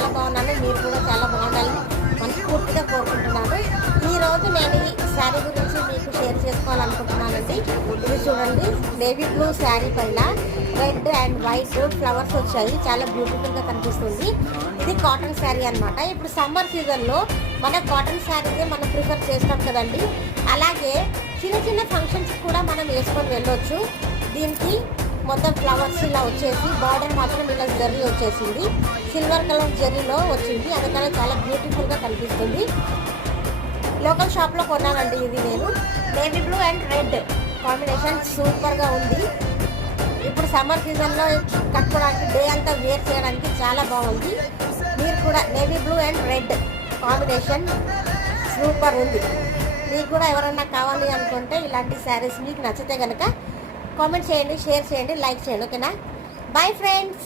చాలా బాగున్నాను, మీరు కూడా చాలా బాగుండాలని మనస్ఫూర్తిగా కోరుకుంటున్నాను. ఈరోజు నేను ఈ శారీ గురించి మీకు షేర్ చేసుకోవాలనుకుంటున్నానండి. ఇది చూడండి, నేవీ బ్లూ శారీ పైన రెడ్ అండ్ వైట్ ఫ్లవర్స్ వచ్చాయి, చాలా బ్యూటిఫుల్గా కనిపిస్తుంది. ఇది కాటన్ శారీ అనమాట. ఇప్పుడు సమ్మర్ సీజన్లో మన కాటన్ శారీనే మనం ప్రిఫర్ చేస్తాం కదండి. అలాగే చిన్న చిన్న ఫంక్షన్స్ కూడా మనం వేసుకొని వెళ్ళొచ్చు. దీనికి మొత్తం ఫ్లవర్స్ ఇలా వచ్చేసి బార్డర్ మాత్రం ఇలా జరీ వచ్చేసింది, సిల్వర్ కలర్ జరీలో వచ్చింది, అందుకని చాలా బ్యూటిఫుల్గా కనిపిస్తుంది. లోకల్ షాప్లో కొన్నానండి ఇది నేను. Navy blue and red combination సూపర్గా ఉంది. ఇప్పుడు సమ్మర్ సీజన్లో కట్టుకోవడానికి, డే అంతా వేర్ చేయడానికి చాలా బాగుంది. మీరు కూడా navy blue and red combination super ఉంది. మీకు కూడా ఎవరన్నా కావాలి అనుకుంటే ఇలాంటి శారీస్ మీకు నచ్చితే కనుక కామెంట్ చేయండి, షేర్ చేయండి, లైక్ చేయండి. ఓకేనా? Bye friends.